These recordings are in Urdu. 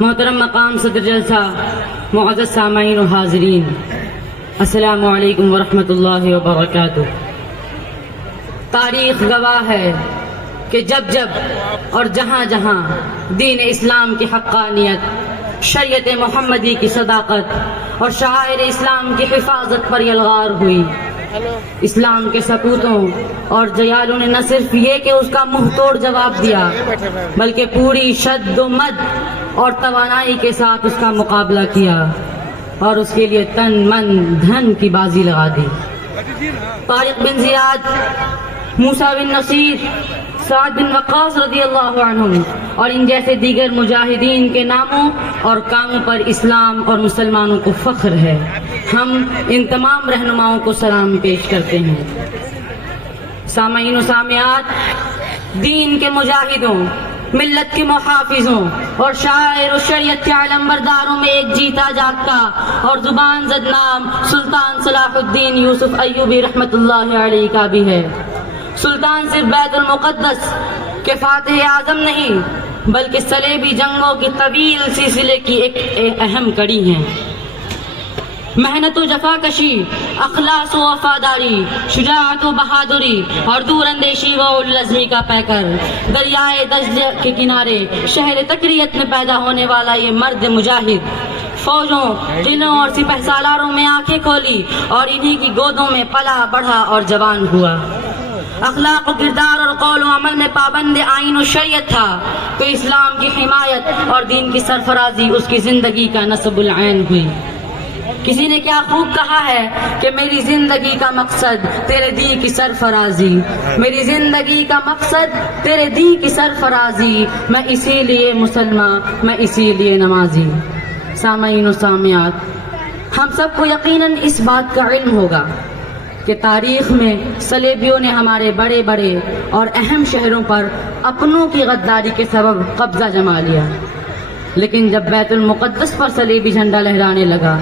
محترم مقام صدر جلسہ، معزز سامعین و حاضرین، السلام علیکم ورحمۃ اللہ وبرکاتہ۔ تاریخ گواہ ہے کہ جب جب اور جہاں جہاں دین اسلام کی حقانیت، شریعت محمدی کی صداقت اور شعائر اسلام کی حفاظت پر یلغار ہوئی، اسلام کے سپوتوں اور جیالوں نے نہ صرف یہ کہ اس کا منہ توڑ جواب دیا، بلکہ پوری شد و مد اور توانائی کے ساتھ اس کا مقابلہ کیا اور اس کے لیے تن من دھن کی بازی لگا دی۔ طارق بن زیاد، موسیٰ بن نصیر، سعد بن وقاص رضی اللہ عنہم اور ان جیسے دیگر مجاہدین کے ناموں اور کاموں پر اسلام اور مسلمانوں کو فخر ہے۔ ہم ان تمام رہنماؤں کو سلام پیش کرتے ہیں۔ سامعین و سامعات، دین کے مجاہدوں، ملت کے محافظوں اور شاعر و شریعت کے علم برداروں میں ایک جیتا جاگتا اور زبان زد نام سلطان صلاح الدین یوسف ایوبی رحمت اللہ علیہ کا بھی ہے۔ سلطان صرف بیت المقدس کے فاتح اعظم نہیں، بلکہ صلیبی جنگوں کی طویل سلسلے کی ایک اہم کڑی ہیں۔ محنت و جفا کشی، اخلاص و وفاداری، شجاعت و بہادری اور دور اندیشی و العزمی کا پیکر، دریائے دجلہ کے کنارے شہر تکریت میں پیدا ہونے والا یہ مرد مجاہد فوجوں، قلعوں اور سپہ سالاروں میں آنکھیں کھولی اور انہی کی گودوں میں پلا بڑھا اور جوان ہوا۔ اخلاق و کردار اور قول و عمل میں پابند آئین و شریعت تھا، تو اسلام کی حمایت اور دین کی سرفرازی اس کی زندگی کا نصب العین ہوئی۔ کسی نے کیا خوب کہا ہے کہ میری زندگی کا مقصد تیرے دین کی سرفرازی، میری زندگی کا مقصد تیرے دین کی سرفرازی، میں اسی لیے مسلمان، میں اسی لیے نمازی۔ سامعین و سامعات، ہم سب کو یقیناً اس بات کا علم ہوگا کہ تاریخ میں صلیبیوں نے ہمارے بڑے بڑے اور اہم شہروں پر اپنوں کی غداری کے سبب قبضہ جما لیا، لیکن جب بیت المقدس پر صلیبی جھنڈا لہرانے لگا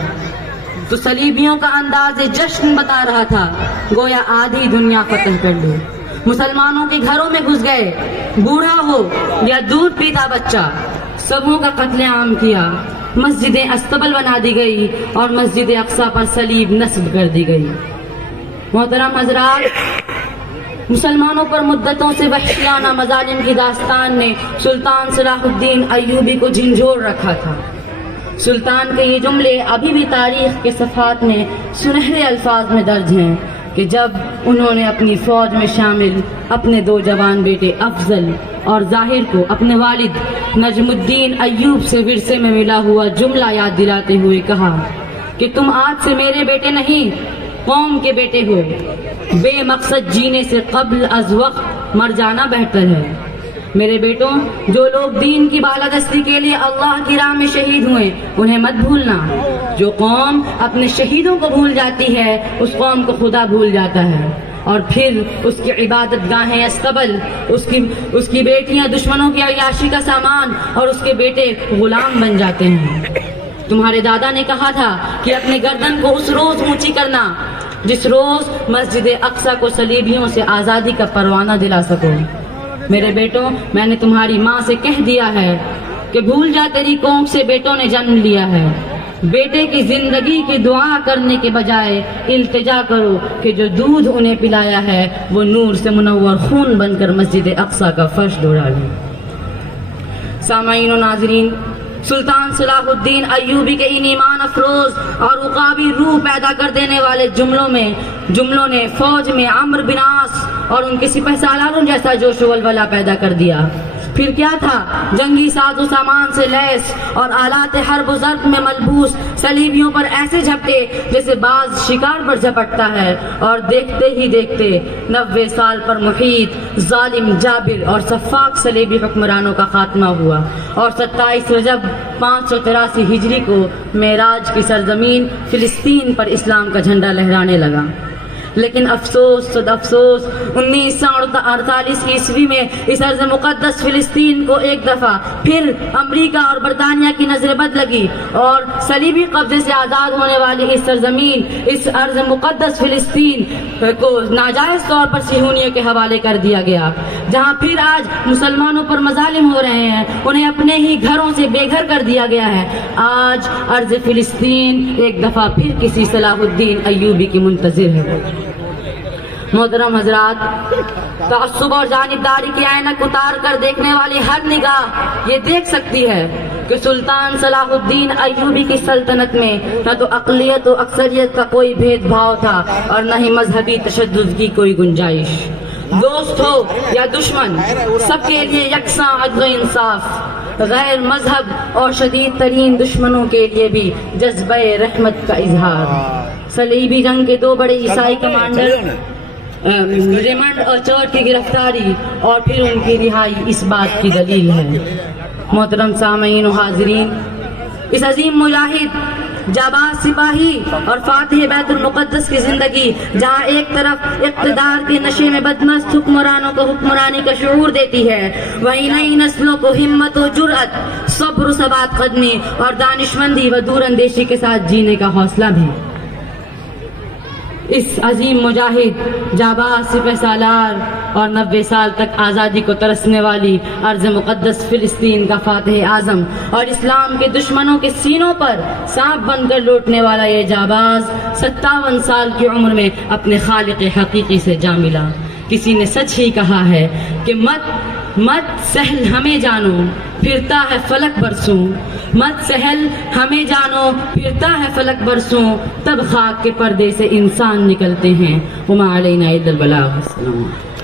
تو صلیبیوں کا انداز جشن بتا رہا تھا گویا آدھی دنیا فتح کر لی۔ مسلمانوں کے گھروں میں گھس گئے، بوڑھا ہو یا دودھ پیتا بچہ، سبوں کا قتل عام کیا، مسجدیں استبل بنا دی گئی اور مسجد اقصی پر صلیب نصب کر دی گئی۔ محترم حضرات، مسلمانوں پر مدتوں سے وحشیانہ مظالم کی داستان نے سلطان صلاح الدین ایوبی کو جھنجھوڑ رکھا تھا۔ سلطان کے یہ جملے ابھی بھی تاریخ کے صفحات میں سنہرے الفاظ میں درج ہیں کہ جب انہوں نے اپنی فوج میں شامل اپنے دو جوان بیٹے افضل اور ظاہر کو اپنے والد نجم الدین ایوب سے ورثے میں ملا ہوا جملہ یاد دلاتے ہوئے کہا کہ تم آج سے میرے بیٹے نہیں، قوم کے بیٹے ہو۔ بے مقصد جینے سے قبل از وقت مر جانا بہتر ہے۔ میرے بیٹوں، جو لوگ دین کی بالادستی کے لیے اللہ کی راہ میں شہید ہوئے انہیں مت بھولنا۔ جو قوم اپنے شہیدوں کو بھول جاتی ہے اس قوم کو خدا بھول جاتا ہے، اور پھر اس کی عبادت گاہیں استبل، اس کی بیٹیاں دشمنوں کی عیاشی کا سامان اور اس کے بیٹے غلام بن جاتے ہیں۔ تمہارے دادا نے کہا تھا کہ اپنے گردن کو اس روز اونچی کرنا جس روز مسجد اقصی کو صلیبیوں سے آزادی کا پروانہ دلا سکو۔ میرے بیٹوں، میں نے تمہاری ماں سے کہہ دیا ہے کہ بھول جا تیری کونک سے بیٹوں نے جنم لیا ہے۔ بیٹے کی زندگی کی دعا کرنے کے بجائے التجا کرو کہ جو دودھ انہیں پلایا ہے وہ نور سے منور خون بن کر مسجد اقصی کا فرش دوڑا لے۔ سامعین و ناظرین، سلطان صلاح الدین ایوبی کے ان ایمان افروز اور عقابی روح پیدا کر دینے والے جملوں نے فوج میں عمرو بن عاص اور ان کے سپہ سالاروں جیسا جوش و ولولہ پیدا کر دیا۔ پھر کیا تھا؟ جنگی ساز و سامان سے لیس اور آلات حرب و ضرب میں ملبوس صلیبیوں پر ایسے جھپٹے جیسے باز شکار پر جھپٹتا ہے، اور دیکھتے ہی دیکھتے 90 سال پر محیط ظالم جابر اور سفاک صلیبی حکمرانوں کا خاتمہ ہوا، اور 27 رجب 583 ہجری کو معراج کی سرزمین فلسطین پر اسلام کا جھنڈا لہرانے لگا۔ لیکن افسوس صد افسوس 1948 عیسوی میں اس ارض مقدس فلسطین کو ایک دفعہ پھر امریکہ اور برطانیہ کی نظر بد لگی اور صلیبی قبضے سے آزاد ہونے والی اس سرزمین، اس ارض مقدس فلسطین کو ناجائز طور پر صہیونیوں کے حوالے کر دیا گیا، جہاں پھر آج مسلمانوں پر مظالم ہو رہے ہیں، انہیں اپنے ہی گھروں سے بے گھر کر دیا گیا ہے۔ آج ارض فلسطین ایک دفعہ پھر کسی صلاح الدین ایوبی کی منتظر ہے۔ محترم حضرات، تعصب اور جانبداری کی اینک اتار کر دیکھنے والی ہر نگاہ یہ دیکھ سکتی ہے کہ سلطان صلاح الدین ایوبی کی سلطنت میں نہ تو اقلیت و اکثریت کا کوئی بھید بھاؤ تھا اور نہ ہی مذہبی تشدد کی کوئی گنجائش۔ دوست ہو یا دشمن، سب کے لیے یکساں عدل و انصاف، غیر مذہب اور شدید ترین دشمنوں کے لیے بھی جذبہ رحمت کا اظہار۔ صلیبی جنگ کے دو بڑے عیسائی کمانڈر ریمنڈ اور چرچ کی گرفتاری اور پھر ان کی رہائی اس بات کی دلیل ہے۔ محترم سامعین و حاضرین، اس عظیم مجاہد، جاباز سپاہی اور فاتح بیت المقدس کی زندگی جہاں ایک طرف اقتدار کے نشے میں بدمست حکمرانوں کو حکمرانی کا شعور دیتی ہے، وہیں نئی نسلوں کو ہمت و جرأت، صبر و ثبات قدمی اور دانشمندی و دور اندیشی کے ساتھ جینے کا حوصلہ بھی۔ اس عظیم مجاہد، جاباز سپہ سالار اور 90 سال تک آزادی کو ترسنے والی ارض مقدس فلسطین کا فاتح اعظم اور اسلام کے دشمنوں کے سینوں پر سانپ بن کر لوٹنے والا یہ جاباز 57 سال کی عمر میں اپنے خالق حقیقی سے جا ملا۔ کسی نے سچ ہی کہا ہے کہ مت سہل ہمیں جانو پھرتا ہے فلک برسوں، مت سہل ہمیں جانو پھرتا ہے فلک برسوں، تب خاک کے پردے سے انسان نکلتے ہیں۔ وما علینا الا البلاغ۔ السلام علیکم۔